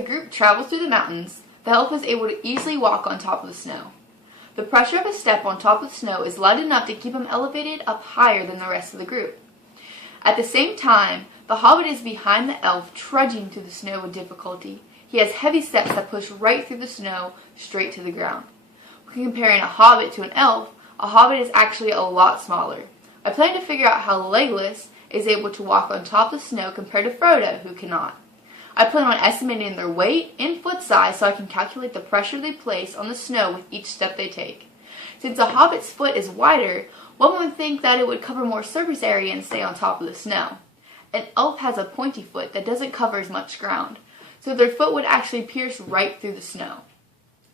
The group travels through the mountains. The elf is able to easily walk on top of the snow. The pressure of his step on top of the snow is light enough to keep him elevated up higher than the rest of the group. At the same time, the hobbit is behind the elf, trudging through the snow with difficulty. He has heavy steps that push right through the snow, straight to the ground. When comparing a hobbit to an elf, a hobbit is actually a lot smaller. I plan to figure out how Legolas is able to walk on top of the snow compared to Frodo, who cannot. I plan on estimating their weight and foot size so I can calculate the pressure they place on the snow with each step they take. Since a hobbit's foot is wider, one would think that it would cover more surface area and stay on top of the snow. An elf has a pointy foot that doesn't cover as much ground, so their foot would actually pierce right through the snow.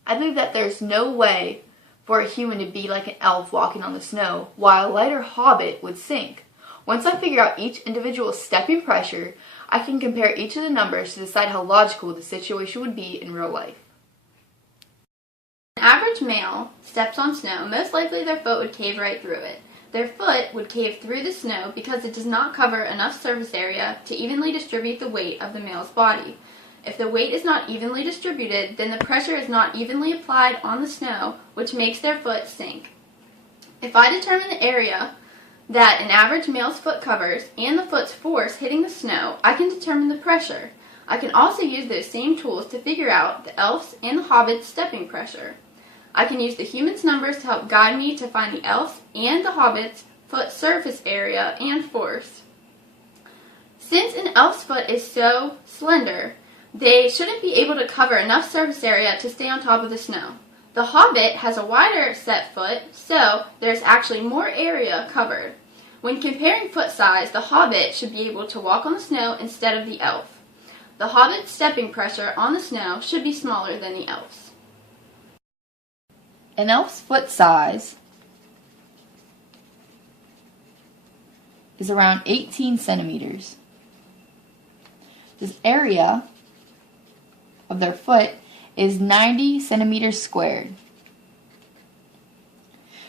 I believe that there's no way for a human to be like an elf walking on the snow, while a lighter hobbit would sink. Once I figure out each individual stepping pressure, I can compare each of the numbers to decide how logical the situation would be in real life. An average male steps on snow, most likely their foot would cave right through it. Their foot would cave through the snow because it does not cover enough surface area to evenly distribute the weight of the male's body. If the weight is not evenly distributed, then the pressure is not evenly applied on the snow, which makes their foot sink. If I determine the area that an average male's foot covers and the foot's force hitting the snow, I can determine the pressure. I can also use those same tools to figure out the elf's and the hobbit's stepping pressure. I can use the human's numbers to help guide me to find the elf's and the hobbit's foot surface area and force. Since an elf's foot is so slender, they shouldn't be able to cover enough surface area to stay on top of the snow. The hobbit has a wider set foot, so there's actually more area covered. When comparing foot size, the hobbit should be able to walk on the snow instead of the elf. The hobbit's stepping pressure on the snow should be smaller than the elf's. An elf's foot size is around 18 centimeters. This area of their foot is 90 centimeters squared.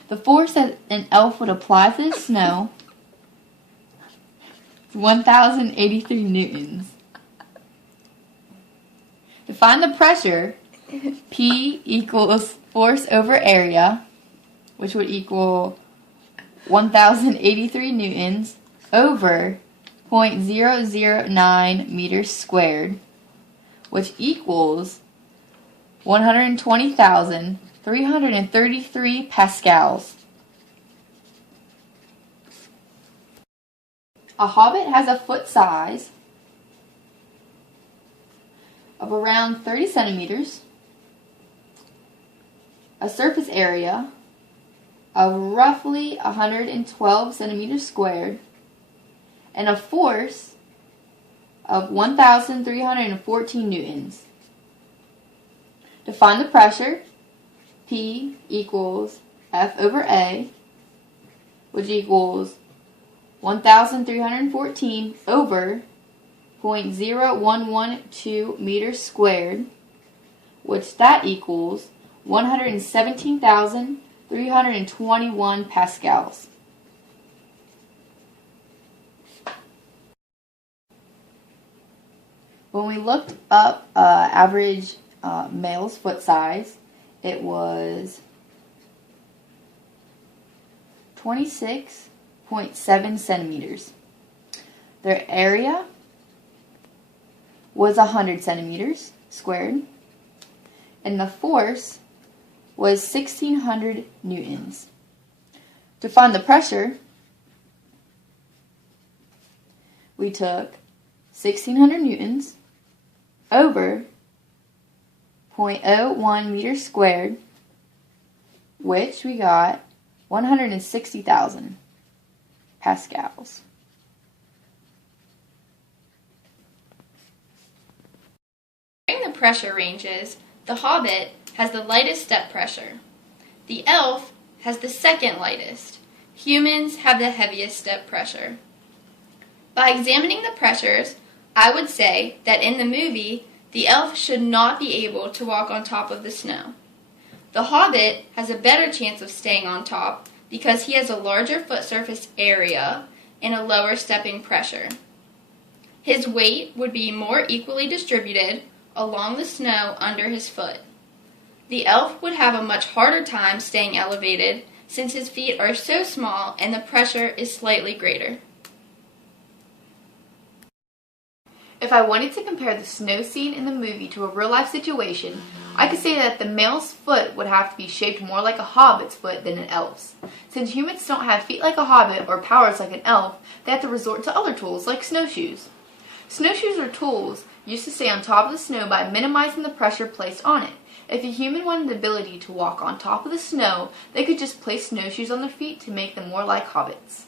The force that an elf would apply to the snow is 1,083 newtons. To find the pressure, P equals force over area, which would equal 1,083 newtons over 0.009 meters squared, which equals 120,333 pascals. A hobbit has a foot size of around 30 centimeters, a surface area of roughly 112 centimeters squared, and a force of 1,314 newtons. To find the pressure, P equals F over A, which equals 1,314 over 0.0112 meters squared, which that equals 117,321 pascals. When we looked up average male's foot size, it was 26.7 centimeters. Their area was 100 centimeters squared, and the force was 1,600 newtons. To find the pressure, we took 1,600 newtons over 0.01 meters squared, which we got 160,000 pascals. Comparing the pressure ranges, the hobbit has the lightest step pressure. The elf has the second lightest. Humans have the heaviest step pressure. By examining the pressures, I would say that in the movie, the elf should not be able to walk on top of the snow. The hobbit has a better chance of staying on top because he has a larger foot surface area and a lower stepping pressure. His weight would be more equally distributed along the snow under his foot. The elf would have a much harder time staying elevated since his feet are so small and the pressure is slightly greater. If I wanted to compare the snow scene in the movie to a real-life situation, I could say that the male's foot would have to be shaped more like a hobbit's foot than an elf's. Since humans don't have feet like a hobbit or powers like an elf, they have to resort to other tools like snowshoes. Snowshoes are tools used to stay on top of the snow by minimizing the pressure placed on it. If a human wanted the ability to walk on top of the snow, they could just place snowshoes on their feet to make them more like hobbits.